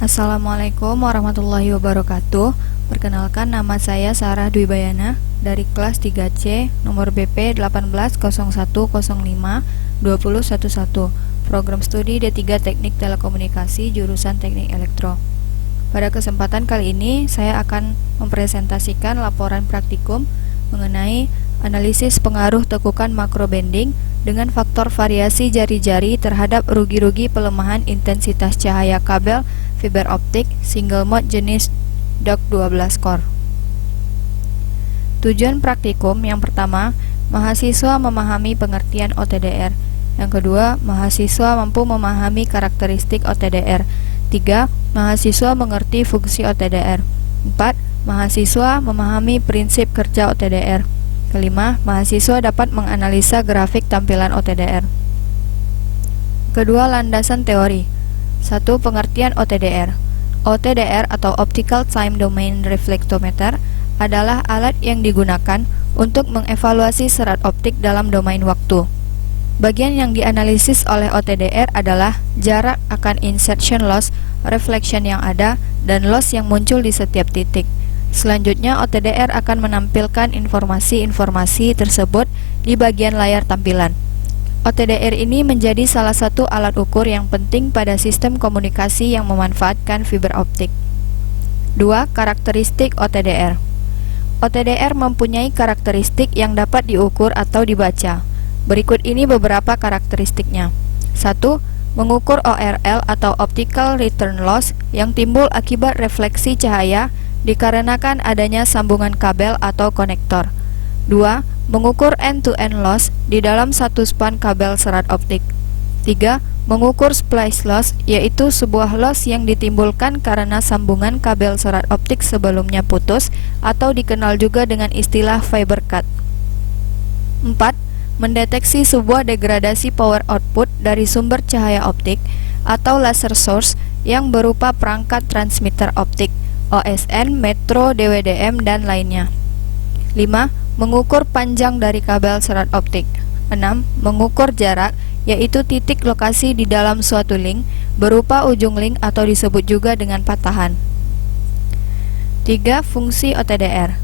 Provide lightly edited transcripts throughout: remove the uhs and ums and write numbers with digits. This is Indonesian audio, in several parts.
Assalamualaikum warahmatullahi wabarakatuh. Perkenalkan, nama saya Sarah Dwi Bayana dari kelas 3C nomor BP 1801052011, program studi D3 Teknik Telekomunikasi jurusan Teknik Elektro. Pada kesempatan kali ini saya akan mempresentasikan laporan praktikum mengenai analisis pengaruh tekukan makro bending dengan faktor variasi jari-jari terhadap rugi-rugi pelemahan intensitas cahaya kabel fiber optik single mode jenis DOC 12 core. Tujuan praktikum yang pertama, mahasiswa memahami pengertian OTDR. Yang kedua, mahasiswa mampu memahami karakteristik OTDR. 3. Mahasiswa mengerti fungsi OTDR. 4. Mahasiswa memahami prinsip kerja OTDR. Kelima, mahasiswa dapat menganalisa grafik tampilan OTDR. Kedua, landasan teori. 1. Pengertian OTDR. OTDR atau Optical Time Domain Reflectometer adalah alat yang digunakan untuk mengevaluasi serat optik dalam domain waktu. Bagian yang dianalisis oleh OTDR adalah jarak akan insertion loss, reflection yang ada, dan loss yang muncul di setiap titik. Selanjutnya, OTDR akan menampilkan informasi-informasi tersebut di bagian layar tampilan. OTDR ini menjadi salah satu alat ukur yang penting pada sistem komunikasi yang memanfaatkan fiber optik. 2. Karakteristik OTDR. OTDR mempunyai karakteristik yang dapat diukur atau dibaca. Berikut ini beberapa karakteristiknya. 1. Mengukur ORL atau Optical Return Loss yang timbul akibat refleksi cahaya dikarenakan adanya sambungan kabel atau konektor. 2. Mengukur end-to-end loss di dalam satu span kabel serat optik. 3. Mengukur splice loss, yaitu sebuah loss yang ditimbulkan karena sambungan kabel serat optik sebelumnya putus atau dikenal juga dengan istilah fiber cut. 4. Mendeteksi sebuah degradasi power output dari sumber cahaya optik atau laser source yang berupa perangkat transmitter optik, OSN, metro, DWDM, dan lainnya. 5. Mengukur panjang dari kabel serat optik. 6. Mengukur jarak, yaitu titik lokasi di dalam suatu link berupa ujung link atau disebut juga dengan patahan. 3. Fungsi OTDR.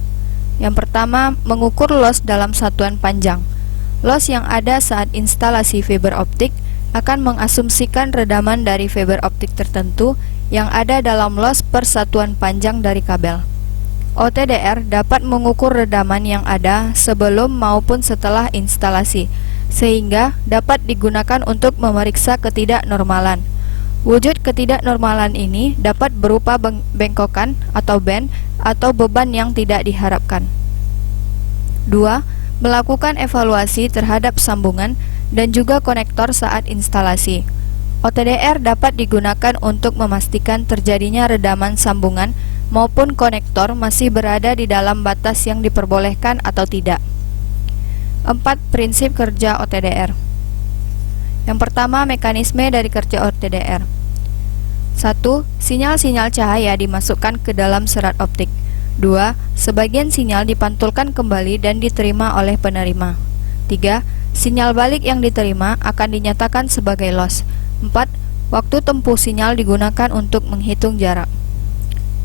Yang pertama, mengukur loss dalam satuan panjang. Loss yang ada saat instalasi fiber optik akan mengasumsikan redaman dari fiber optik tertentu yang ada dalam loss per satuan panjang dari kabel. OTDR dapat mengukur redaman yang ada sebelum maupun setelah instalasi, sehingga dapat digunakan untuk memeriksa ketidaknormalan. Wujud ketidaknormalan ini dapat berupa bengkokan atau bend atau beban yang tidak diharapkan. 2. Melakukan evaluasi terhadap sambungan dan juga konektor saat instalasi. OTDR dapat digunakan untuk memastikan terjadinya redaman sambungan maupun konektor masih berada di dalam batas yang diperbolehkan atau tidak. 4. Prinsip kerja OTDR. Yang pertama, mekanisme dari kerja OTDR. 1. Sinyal-sinyal cahaya dimasukkan ke dalam serat optik. 2. Sebagian sinyal dipantulkan kembali dan diterima oleh penerima. 3. Sinyal balik yang diterima akan dinyatakan sebagai loss. 4. Waktu tempuh sinyal digunakan untuk menghitung jarak.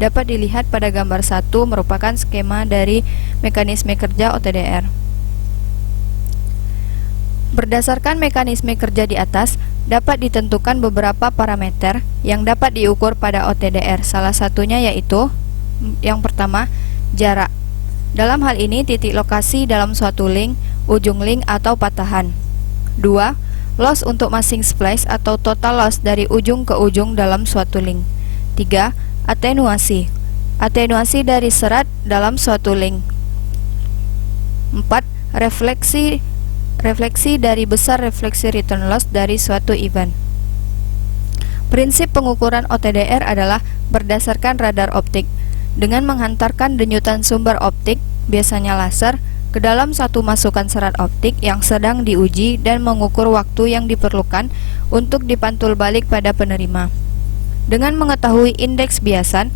Dapat dilihat pada gambar 1 merupakan skema dari mekanisme kerja OTDR. Berdasarkan mekanisme kerja di atas, dapat ditentukan beberapa parameter yang dapat diukur pada OTDR. Salah satunya yaitu yang pertama, jarak. Dalam hal ini titik lokasi dalam suatu link, ujung link atau patahan. 2. Loss untuk masing splice atau total loss dari ujung ke ujung dalam suatu link. 3. Atenuasi. Atenuasi dari serat dalam suatu link. 4. Refleksi dari besar refleksi return loss dari suatu event. Prinsip pengukuran OTDR adalah berdasarkan radar optik. Dengan menghantarkan denyutan sumber optik, biasanya laser, ke dalam satu masukan serat optik yang sedang diuji dan mengukur waktu yang diperlukan untuk dipantul balik pada penerima. Dengan mengetahui indeks biasan,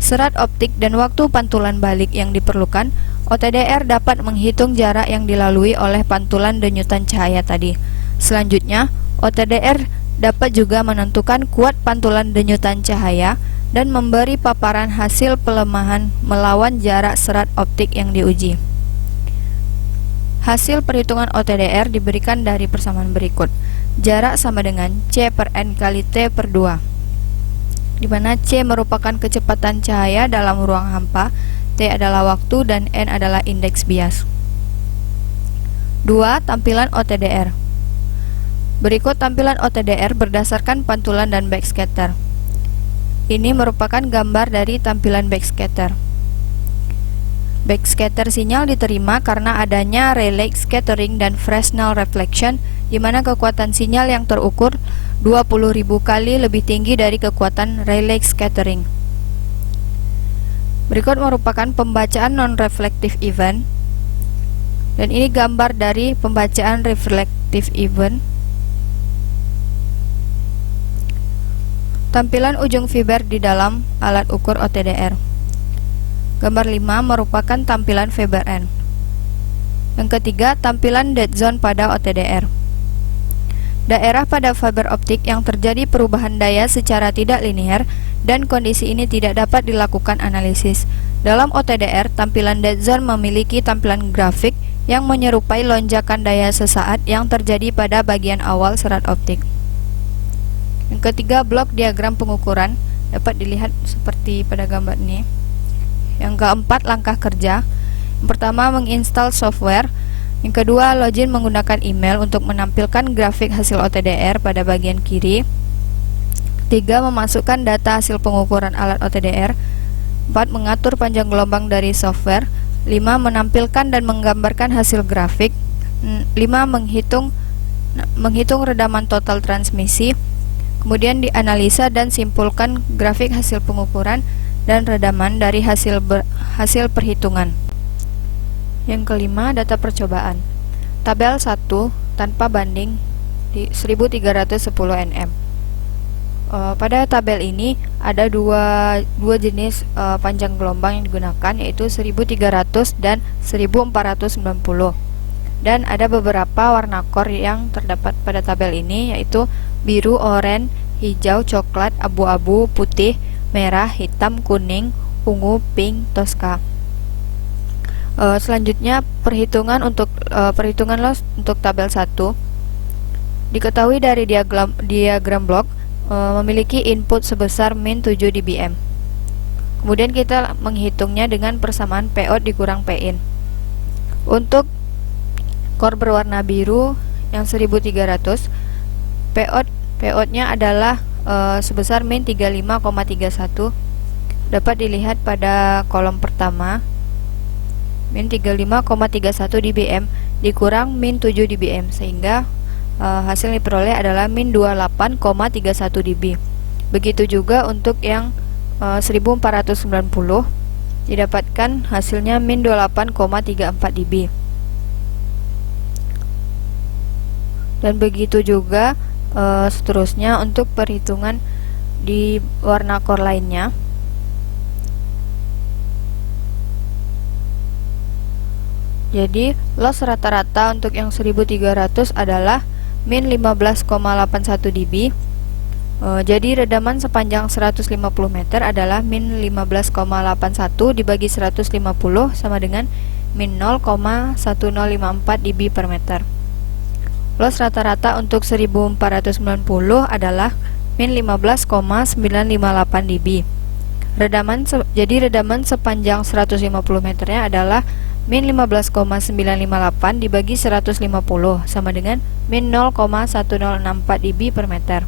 serat optik dan waktu pantulan balik yang diperlukan, OTDR dapat menghitung jarak yang dilalui oleh pantulan denyutan cahaya tadi. Selanjutnya, OTDR dapat juga menentukan kuat pantulan denyutan cahaya dan memberi paparan hasil pelemahan melawan jarak serat optik yang diuji. Hasil perhitungan OTDR diberikan dari persamaan berikut. Jarak sama dengan C per N kali T per 2, di mana C merupakan kecepatan cahaya dalam ruang hampa, T adalah waktu, dan N adalah indeks bias. 2. Tampilan OTDR. Berikut tampilan OTDR berdasarkan pantulan dan backscatter. Ini merupakan gambar dari tampilan backscatter. Backscatter sinyal diterima karena adanya Rayleigh scattering dan Fresnel reflection, di mana kekuatan sinyal yang terukur 20.000 kali lebih tinggi dari kekuatan Rayleigh scattering. Berikut merupakan pembacaan non-reflective event, dan ini gambar dari pembacaan reflective event. Tampilan ujung fiber di dalam alat ukur OTDR. Gambar 5 merupakan tampilan fiber N. Yang ketiga, tampilan dead zone pada OTDR. Daerah pada fiber optik yang terjadi perubahan daya secara tidak linear dan kondisi ini tidak dapat dilakukan analisis. Dalam OTDR, tampilan dead zone memiliki tampilan grafik yang menyerupai lonjakan daya sesaat yang terjadi pada bagian awal serat optik. Yang ketiga, blok diagram pengukuran dapat dilihat seperti pada gambar ini. Yang keempat, langkah kerja. Yang pertama, menginstal software. Yang kedua, login menggunakan email untuk menampilkan grafik hasil OTDR pada bagian kiri. 3. Memasukkan data hasil pengukuran alat OTDR. 4. Mengatur panjang gelombang dari software. 5. Menampilkan dan menggambarkan hasil grafik. 5. Menghitung redaman total transmisi. Kemudian dianalisa dan simpulkan grafik hasil pengukuran dan redaman dari hasil perhitungan. Yang kelima, data percobaan. Tabel 1 tanpa banding di 1310 nm. Pada tabel ini ada dua jenis panjang gelombang yang digunakan, yaitu 1300 dan 1490. Dan ada beberapa warna core yang terdapat pada tabel ini, yaitu biru, oranye, hijau, coklat, abu-abu, putih, merah, hitam, kuning, ungu, pink, toska. Selanjutnya perhitungan untuk loss untuk tabel 1. Diketahui dari diagram blok memiliki input sebesar min 7 dBm. Kemudian kita menghitungnya dengan persamaan PO dikurang PIN. Untuk core berwarna biru yang 1300, PO-nya adalah sebesar min 35,31. Dapat dilihat pada kolom pertama, min 35,31 dBm dikurang min 7 dBm, sehingga hasil yang diperoleh adalah min 28,31 dB. Begitu juga untuk yang 1490, didapatkan hasilnya min 28,34 dB. Dan begitu juga seterusnya untuk perhitungan di warna core lainnya. Jadi loss rata-rata untuk yang 1300 adalah min 15,81 dB. Jadi redaman sepanjang 150 meter adalah min 15,81 dibagi 150 sama dengan min 0,1054 dB per meter. Loss rata-rata untuk 1490 adalah min 15,958 dB. Jadi redaman sepanjang 150 meternya adalah min 15,958 dibagi 150 sama dengan min 0,1064 dB per meter.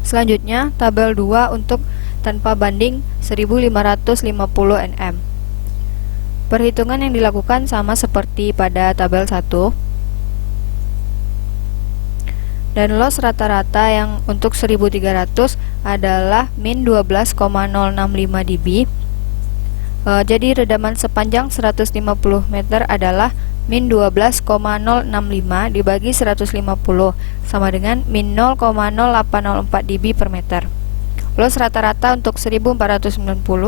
Selanjutnya tabel 2 untuk tanpa banding 1550 nm. Perhitungan yang dilakukan sama seperti pada tabel 1. Dan loss rata-rata yang untuk 1300 adalah min 12,065 dB. Jadi redaman sepanjang 150 meter adalah min 12,065 dibagi 150 sama dengan min 0,0804 dB per meter. Loss rata-rata untuk 1490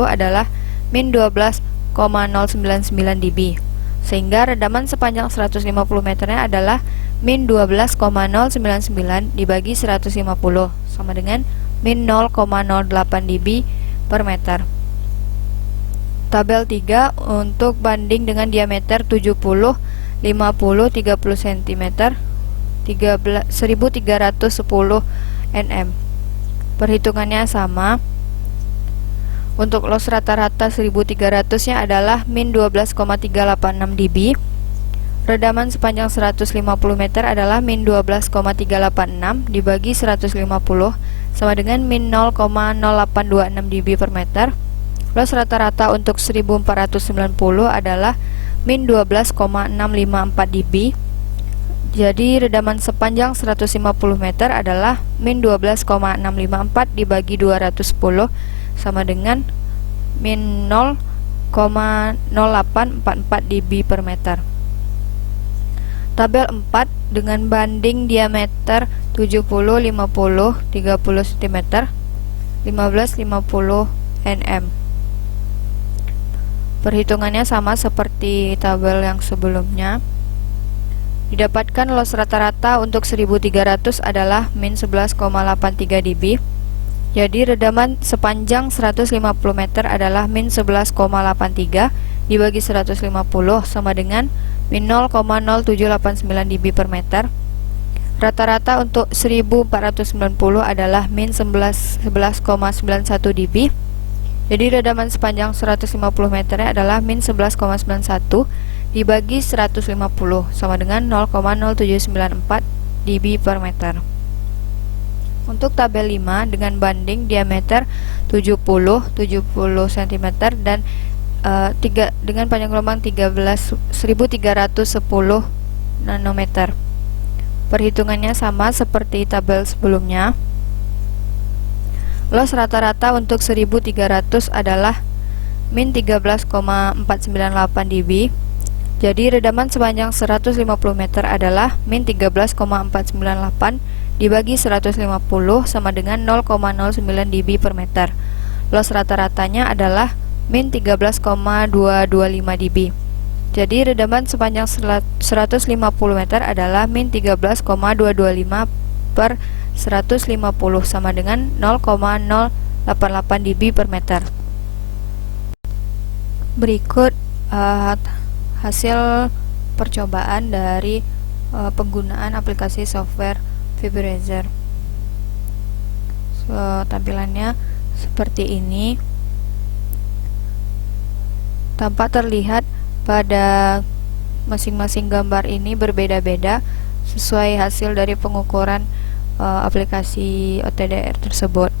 adalah min 12,099 dB, sehingga redaman sepanjang 150 meternya adalah min 12,099 dibagi 150 sama dengan min 0,08 dB per meter. Tabel 3 untuk banding dengan diameter 70, 50, 30 cm, 1310 nm. Perhitungannya sama. Untuk loss rata-rata 1300-nya adalah min 12,386 dB. Redaman sepanjang 150 meter adalah min 12,386 dibagi 150 sama dengan min 0,0826 dB per meter. Loss rata-rata untuk 1490 adalah min 12,654 dB. Jadi redaman sepanjang 150 meter adalah min 12,654 dibagi 210 sama dengan min 0,0844 dB per meter. Tabel 4 dengan banding diameter 70, 50, 30 cm, 15, 50 nm. Perhitungannya sama seperti tabel yang sebelumnya. Didapatkan loss rata-rata untuk 1300 adalah min 11,83 dB. Jadi redaman sepanjang 150 meter adalah min 11,83 dibagi 150 sama dengan min 0,0789 dB per meter. Rata-rata untuk 1490 adalah min 11,91 dB. Jadi redaman sepanjang 150 meter adalah min 11,91 dibagi 150 sama dengan 0,0794 dB per meter. Untuk tabel 5 dengan banding diameter 70 cm dan dengan panjang gelombang 13.310 nanometer. Perhitungannya sama seperti tabel sebelumnya. Loss rata-rata untuk 1300 adalah min 13,498 dB. Jadi redaman sepanjang 150 meter adalah min 13,498 dibagi 150 sama dengan 0,09 dB per meter. Loss rata-ratanya adalah min 13,225 dB. Jadi redaman sepanjang 150 meter adalah min 13,225 per 150 sama dengan 0,088 dB per meter. Berikut hasil percobaan dari penggunaan aplikasi software Viberizer. Tampilannya seperti ini. Tampak terlihat pada masing-masing gambar ini berbeda-beda sesuai hasil dari pengukuran aplikasi OTDR tersebut.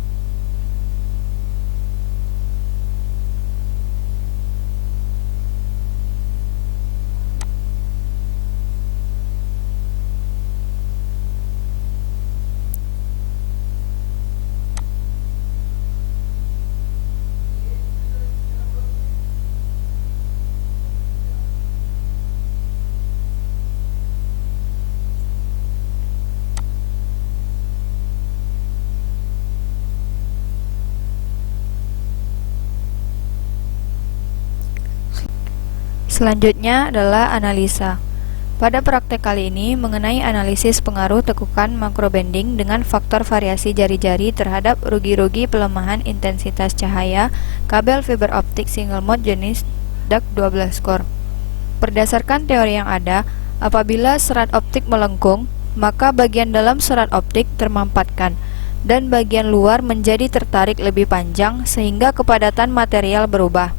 Selanjutnya adalah analisa. Pada praktek kali ini mengenai analisis pengaruh tekukan makrobanding dengan faktor variasi jari-jari terhadap rugi-rugi pelemahan intensitas cahaya kabel fiber optik single mode jenis DAC 12 core. Berdasarkan teori yang ada, apabila serat optik melengkung, maka bagian dalam serat optik termampatkan dan bagian luar menjadi tertarik lebih panjang sehingga kepadatan material berubah.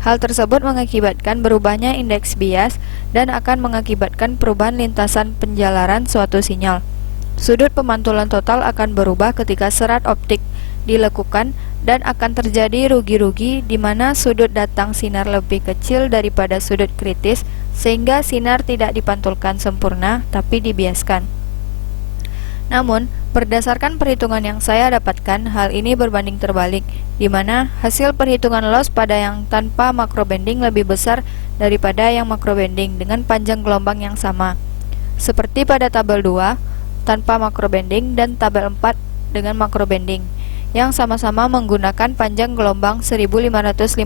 Hal tersebut mengakibatkan berubahnya indeks bias dan akan mengakibatkan perubahan lintasan penjalaran suatu sinyal. Sudut pemantulan total akan berubah ketika serat optik dilekukan dan akan terjadi rugi-rugi di mana sudut datang sinar lebih kecil daripada sudut kritis sehingga sinar tidak dipantulkan sempurna tapi dibiaskan. Namun, berdasarkan perhitungan yang saya dapatkan, hal ini berbanding terbalik, di mana hasil perhitungan loss pada yang tanpa makrobanding lebih besar daripada yang makrobanding dengan panjang gelombang yang sama. Seperti pada tabel 2, tanpa makrobanding dan tabel 4 dengan makrobanding, yang sama-sama menggunakan panjang gelombang 1550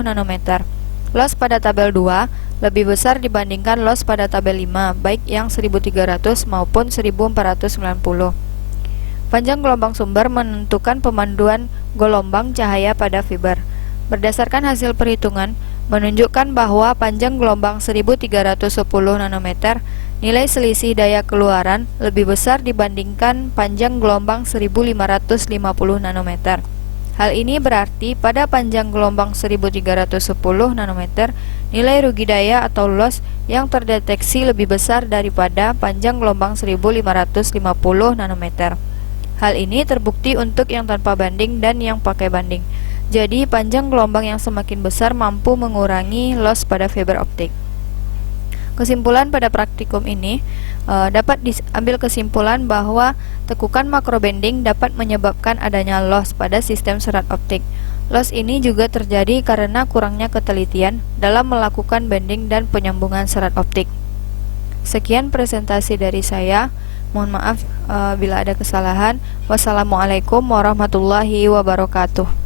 nanometer. Loss pada tabel 2 lebih besar dibandingkan loss pada tabel 5, baik yang 1300 maupun 1490. Panjang gelombang sumber menentukan pemanduan gelombang cahaya pada fiber. Berdasarkan hasil perhitungan, menunjukkan bahwa panjang gelombang 1310 nanometer, nilai selisih daya keluaran lebih besar dibandingkan panjang gelombang 1550 nanometer. Hal ini berarti pada panjang gelombang 1310 nanometer, nilai rugi daya atau loss yang terdeteksi lebih besar daripada panjang gelombang 1550 nanometer. Hal ini terbukti untuk yang tanpa banding dan yang pakai banding. Jadi, panjang gelombang yang semakin besar mampu mengurangi loss pada fiber optik. Kesimpulan pada praktikum ini, dapat diambil kesimpulan bahwa tekukan makrobanding dapat menyebabkan adanya loss pada sistem serat optik. Loss ini juga terjadi karena kurangnya ketelitian dalam melakukan banding dan penyambungan serat optik. Sekian presentasi dari saya. Mohon maaf bila ada kesalahan. Wassalamualaikum warahmatullahi wabarakatuh.